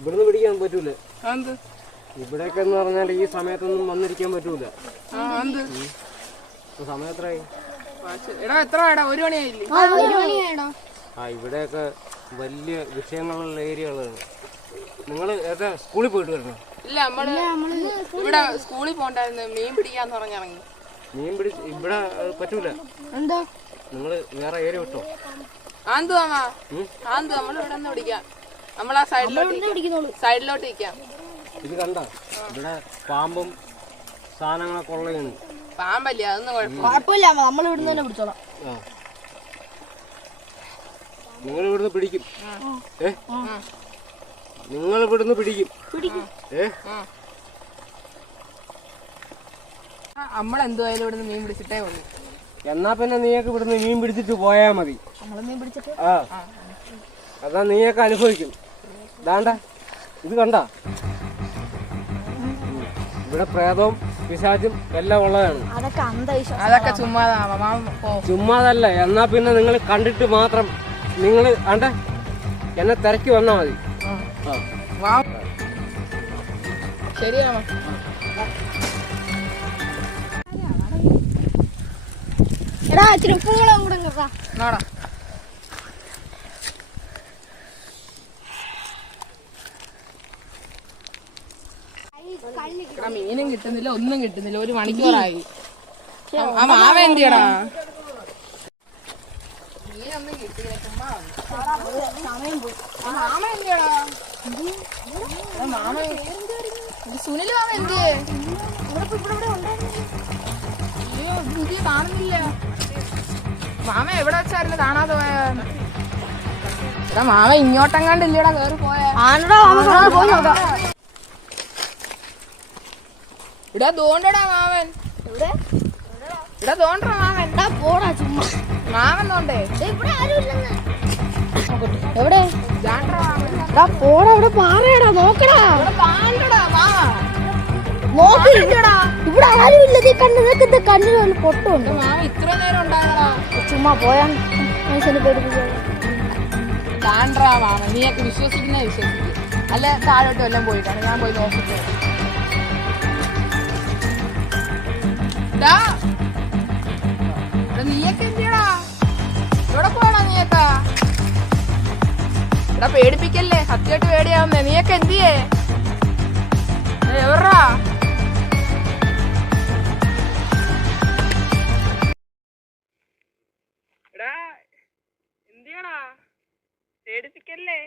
ഇവിടുന്ന് പിടിക്കാൻ പറ്റൂല. ഇവിടെയൊക്കെ എന്ന് പറഞ്ഞാൽ ഈ സമയത്തൊന്നും വന്നിരിക്കാൻ പറ്റൂല. സമയം എത്രയായി? ഇവിടെയൊക്കെ വലിയ വിഷയങ്ങളുള്ള ഏരിയകളാണ്. നിങ്ങൾ ഏതാ സ്കൂളിൽ പോയിട്ട് വരണോ? ഇല്ല, ഇവിടെ സ്കൂളിൽ പോണ്ടായിരുന്നു, മീൻ പിടിക്കാന്ന് പറഞ്ഞിറങ്ങി. മീൻ പിടിച്ച് ഇവിടെ പറ്റൂല. എന്താ നിങ്ങൾ വേറെ ഏരിയ വിട്ടോ? നമ്മൾ ഇവിടെ നിന്ന് പിടിക്കാം. നമ്മളാ സൈഡിലോട്ട് നിൽക്കാം. ഇത് കണ്ട ഇവിടെ പാമ്പും സാധനങ്ങളൊക്കെ ഉള്ളതാണ്. പാമ്പല്ലേ, അതൊന്നും കുഴപ്പമില്ല, നമ്മൾ ഇവിടുന്ന് തന്നെ പിടിച്ചോളാം. നിങ്ങൾ ഇവിടുന്ന് പിടിക്കും. നിങ്ങൾ ഇവിടുന്ന് പിടിക്കും. നമ്മളെന്തുവായാലും ഇവിടുന്ന് മീൻ പിടിച്ചിട്ടേ ഉള്ളൂ. എന്നാ പിന്നെ നീയൊക്കെ ഇവിടുന്ന് മീൻ പിടിച്ചിട്ട് പോയാ മതി. അതാ നീയൊക്കെ അനുഭവിക്കും. ദാണ്ട ഇത് കണ്ട, ഇവിടെ പ്രേതവും പിശാചും എല്ലാം ഉള്ളതാണ്. അതൊക്കെ ചുമ്മാതല്ല. എന്നാ പിന്നെ നിങ്ങൾ കണ്ടിട്ട് മാത്രം നിങ്ങൾ ആണ്ട എന്നെ തിരക്കി വന്നാ മതി. ശരിയാ. മീനും കിട്ടുന്നില്ല, ഒന്നും കിട്ടുന്നില്ല. 1 മണിക്കൂറായി. ആ മാവ എന്തിയടാ? മീനൊന്നും കിട്ടിയില്ല, ചുമ്മാ മാമ എന്തിയടാ? മാമ സുനിൽ മാമ എന്തിയേ? അയ്യോ, ഇത് കാണുന്നില്ല. മാമ എവിടെ വെച്ചായിരുന്നു കാണാതെ പോയാ? മാമ ഇങ്ങോട്ടെങ്ങാണ്ടില്ലടാ കേറി പോയാ. ഇവിടെ തോണ്ടടാ മാമൻ. ഇവിടെ തോണ്ടടാ മാമൻ. പോടാ ചുമ്മാ. മാമൻ തോണ്ടേ? ഇവിടെ ആരും എവിടെ? പോടാ, ഇവിടെ പാറയടാ, നോക്കടാ. നോക്കിടാ, ഇവിടെ ആരും ഇല്ല. കണ്ണിൽ പൊട്ടുണ്ട്. മാമ ഇത്ര നേരം ഉണ്ടാകടാ. ചുമ്മാ പോയാ മനുഷ്യനെ പേടിപ്പിച്ചോ. താണ്ടാ മാമ, നീയൊക്കെ വിശ്വസിക്കുന്നേ വിശ്വസിക്കും. അല്ല താഴോട്ട് വല്ലതും പോയിട്ടാണ്. ഞാൻ പോയി നോക്കിട്ട് നീയൊക്കെ എന്തിയടാ? എവിടെ പോയടാ നീയൊക്കെ? ഇവിടെ പേടിപ്പിക്കല്ലേ, സത്യമായിട്ട് പേടിയാവുന്നേ. നീയൊക്കെ എന്തിയേ? എവിടാ? എന്തിയടാ? പേടിപ്പിക്കല്ലേ.